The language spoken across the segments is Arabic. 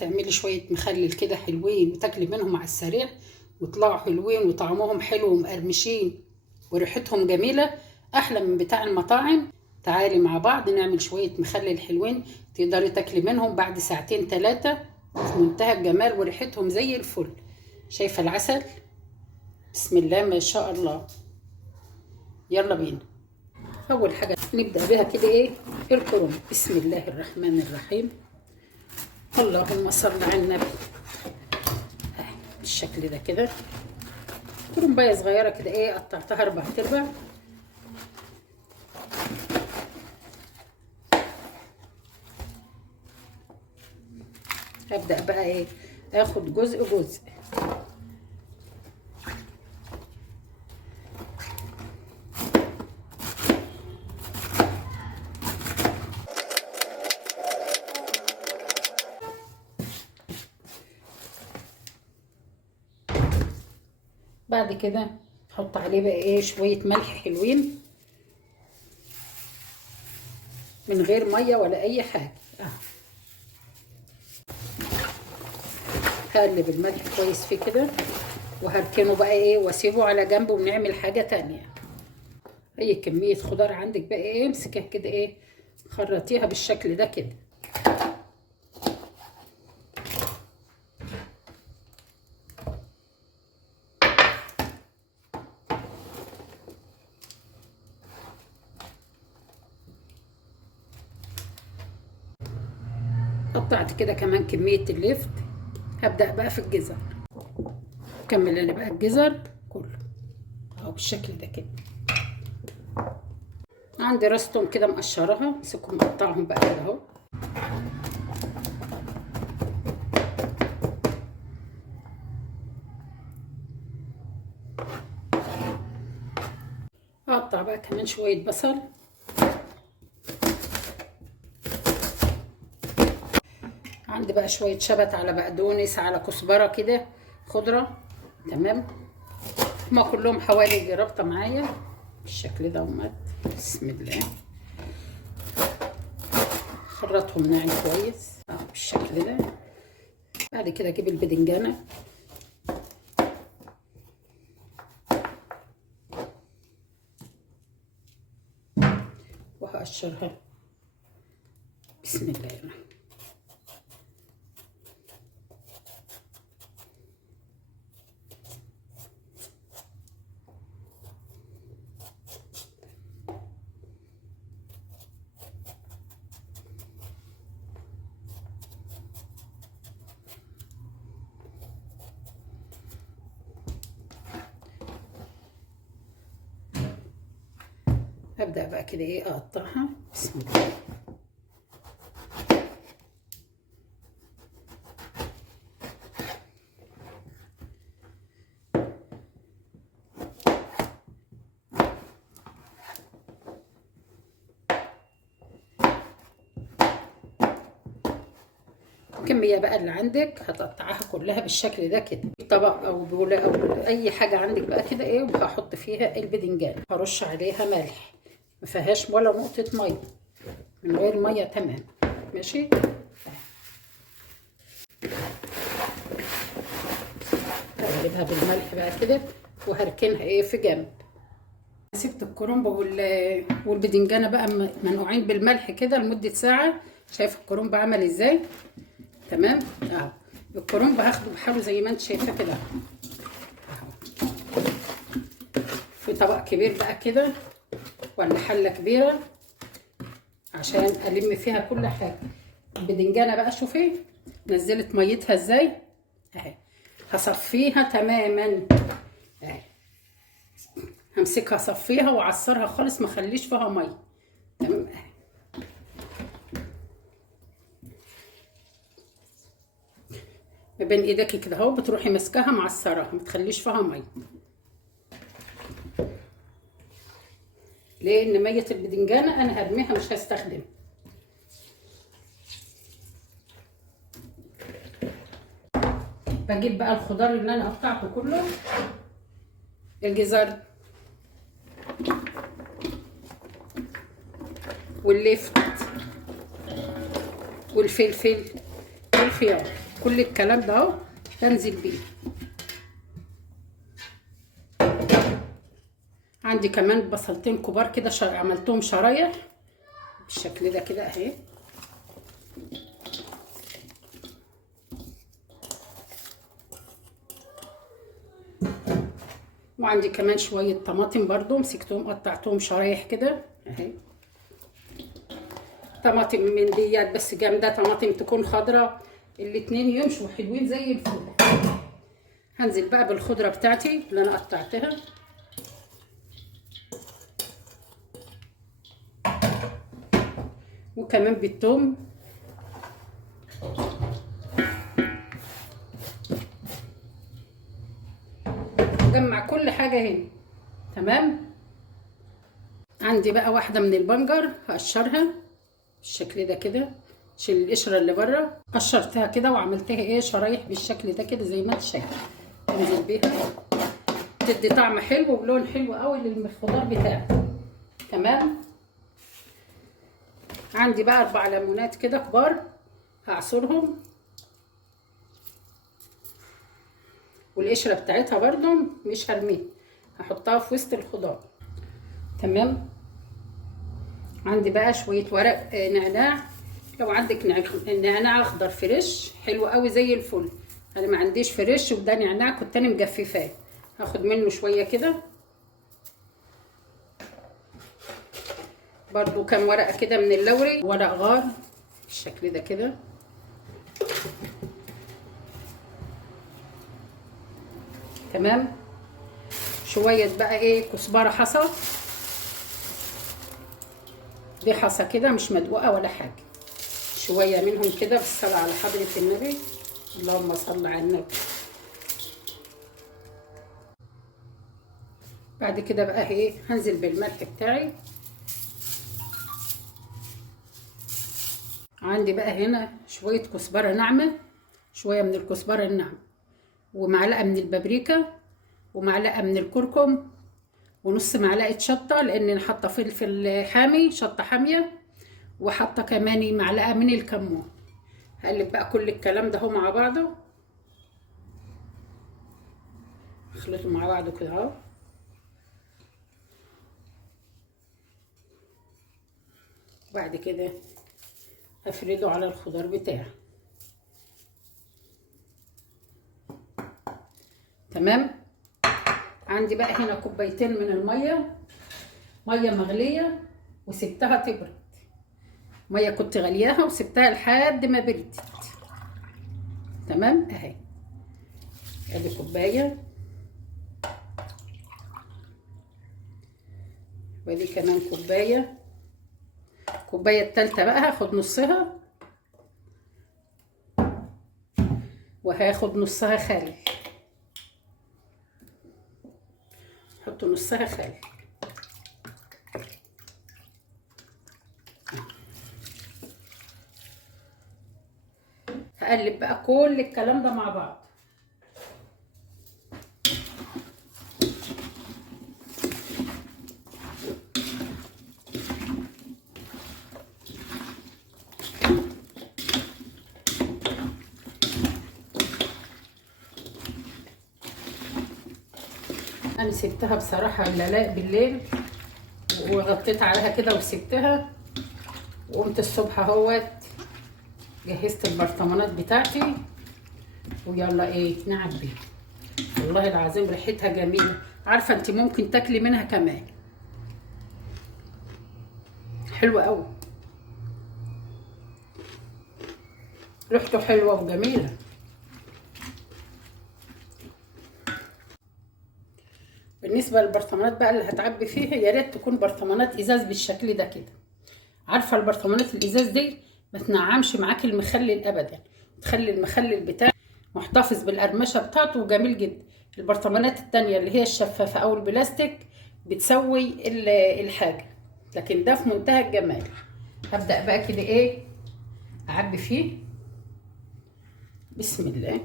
تعملي شويه مخلل كده حلوين وتاكلي منهم على السريع ويطلعوا حلوين وطعمهم حلو ومقرمشين وريحتهم جميله احلى من بتاع المطاعم. تعالي مع بعض نعمل شويه مخلل حلوين تقدري تاكلي منهم بعد ساعتين 3 في منتهى الجمال وريحتهم زي الفل. شايفه العسل؟ بسم الله ما شاء الله. يلا بينا. اول حاجه نبدا بها كده ايه؟ الكرنب. بسم الله الرحمن الرحيم. اللهم صل على النبي. بالشكل ده كده كرنبايه صغيره كده ايه، قطعتها 4/4. هبدا بقى ايه، اخد جزء جزء. بعد كده احط عليه بقى ايه شويه ملح حلوين من غير ميه ولا اي حاجه. هقلب الملح كويس فيه كده وهركنه بقى ايه واسيبه على جنب ونعمل حاجه تانية. اي كميه خضار عندك بقى ايه امسكها كده ايه، خرطيها بالشكل ده كده. قطعت كده كمان كميه اللفت. هبدأ بقى في الجزر. اكمل انا بقى الجزر كله اهو بالشكل ده كده. عندي راس توم كده مقشرها، امسكهم مقطعهم بقى كده اهو. اقطع بقى كمان شويه بصل. عندي بقى شويه شبت على بقدونس على كزبره كده خضره. تمام، هما كلهم حوالي رابطه معايا بالشكل ده اهوت. بسم الله. خرطهم ناعم كويس اهو بالشكل ده. بعد كده اجيب البدنجانه وهقشرها. بسم الله الرحمن. هبدأ بقى كده ايه اقطعها. بسم الله. الكمية بقى اللي عندك هتقطعها كلها بالشكل ده كده، طبق او بوله او اي حاجة عندك بقى كده ايه. وهحط فيها البدنجان، هرش عليها ملح، ما فيهاش ولا نقطة مية، من غير مية. تمام ماشي. هقلبها بالملح بقى كده وهركنها ايه في جنب. سبت الكرنب والبدنجانة بقى منقوعين بالملح كده لمدة ساعة. شايف الكرنب عمل ازاي؟ تمام اهو. الكرنب هاخده بحاله زي ما انت شايفاه كده اهو، في طبق كبير بقى كده ولا حله كبيره عشان الم فيها كل حاجه. البدنجانه بقى شوفي نزلت ميتها ازاي اهي. هصفيها تماما اهي. همسكها اصفيها واعصرها خالص، ما اخليش فيها ميه. تمام اهي. ما بين ايديكي كده اهو بتروحي ماسكاها معصراها، ما تخليش فيها ميه. لان ميه البدنجانه انا هرميها مش هستخدمها. بجيب بقى الخضار اللي انا قطعته كله، الجزر واللفت والفلفل والخيار. كل الكلام ده اهو بنزل بيه. عندي كمان بصلتين كبار كده عملتهم شرايح بالشكل ده كده اهي. وعندي كمان شويه طماطم برضو مسكتهم قطعتهم شرايح كده اهي. طماطم من ديت بس جامده، طماطم تكون خضراء، الاتنين يمشوا حلوين زي الفل. هنزل بقى بالخضره بتاعتي اللي انا قطعتها. وكمان بالثوم. جمع كل حاجه هنا تمام. عندي بقى واحده من البنجر هقشرها بالشكل ده كده، شيل القشره اللي بره. قشرتها كده وعملتها ايه شرايح بالشكل ده كده زي ما انت شايف. انزل بيها تدي طعم حلو ولون حلو قوي للخضار بتاعي تمام. عندي بقى 4 ليمونات كده كبار هعصرهم، والقشره بتاعتها برضو مش هرميها، هحطها في وسط الخضار تمام. عندي بقى شويه ورق نعناع، لو عندك نعناع اخضر فريش حلو قوي زي الفل. انا ما عنديش فريش وده نعناع كنت انا مجففاه، هاخد منه شويه كده. برضو كام ورقه كده من اللوري، ورق غار بالشكل ده كده تمام. شويه بقى ايه كزبره حصى، دي حصى كده مش مدقوقه ولا حاجه، شويه منهم كده بالصلاه على حضره النبي، اللهم صل على النبي. بعد كده بقى ايه هنزل بالملح بتاعي. عندي بقى هنا شويه كزبره ناعمه، شويه من الكزبره الناعمه، ومعلقه من البابريكا، ومعلقه من الكركم، ونص معلقه شطه لان انا حاطه فلفل حامي شطه حاميه، وحاطه كمان معلقه من الكمون. هقلب بقى كل الكلام ده اهو مع بعضه، اخلطه مع بعضه كده اهو. وبعد كده هفرده على الخضار بتاعي تمام. عندي بقى هنا كوبايتين من الميه، ميه مغليه وسبتها تبرد. ميه كنت غلياها وسبتها لحد ما بردت تمام اهي. ادي كوبايه، ودي كمان كوبايه. الكوبايه التالتة بقى هاخد نصها، وهاخد نصها خل، حط نصها خل. هقلب بقى كل الكلام ده مع بعض. انا سبتها بصراحه بالليل وغطيت عليها كده وسبتها، وقمت الصبح اهوت جهزت البرطمانات بتاعتي ويلا ايه نعبي. والله العظيم ريحتها جميله، عارفه انت ممكن تاكلي منها كمان، حلوه قوي، ريحته حلوه وجميله. بالنسبه للبرطمانات بقى اللي هتعبي فيها، يا ريت تكون برطمانات ازاز بالشكل ده كده. عارفه البرطمانات الازاز دي ما تنعمش معاكي المخلل ابدا، تخلي المخلل بتاعك محتفظ بالقرمشه بتاعته وجميل جدا. البرطمانات التانية اللي هي الشفافه او البلاستيك بتسوي الحاجه، لكن ده في منتهى الجمال. هبدا بقى كده ايه اعبي فيه بسم الله.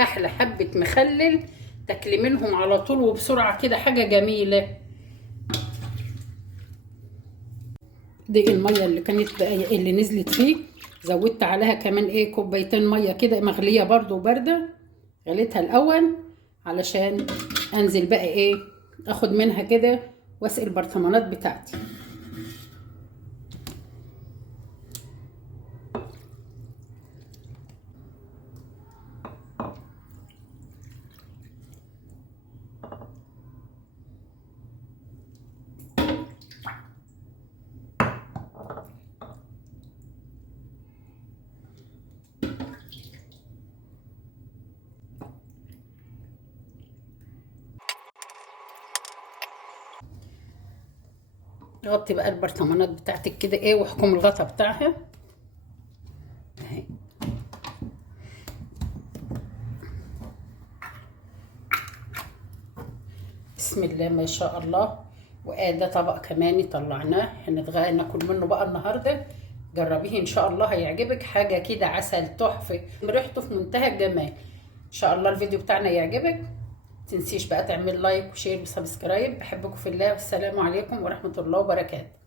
احلى حبه مخلل تاكلي منهم على طول وبسرعه كده، حاجه جميله. دي الميه اللي كانت بقى اللي نزلت فيه، زودت عليها كمان ايه كوبايتين ميه كده مغليه برضو وبارده، غليتها الاول علشان انزل بقى ايه اخد منها كده واسقي البرطمانات بتاعتي. غطي بقى البرطمانات بتاعتك كده ايه واحكم الغطا بتاعها اهي. بسم الله ما شاء الله. وده طبق كمان طلعناه ناكل منه بقى النهارده. جربيه ان شاء الله هيعجبك، حاجه كده عسل تحفه، ريحته في منتهى الجمال. ان شاء الله الفيديو بتاعنا يعجبك، تنسيش بقى تعمل لايك وشير وسبسكرايب. بحبكم في الله والسلام عليكم ورحمه الله وبركاته.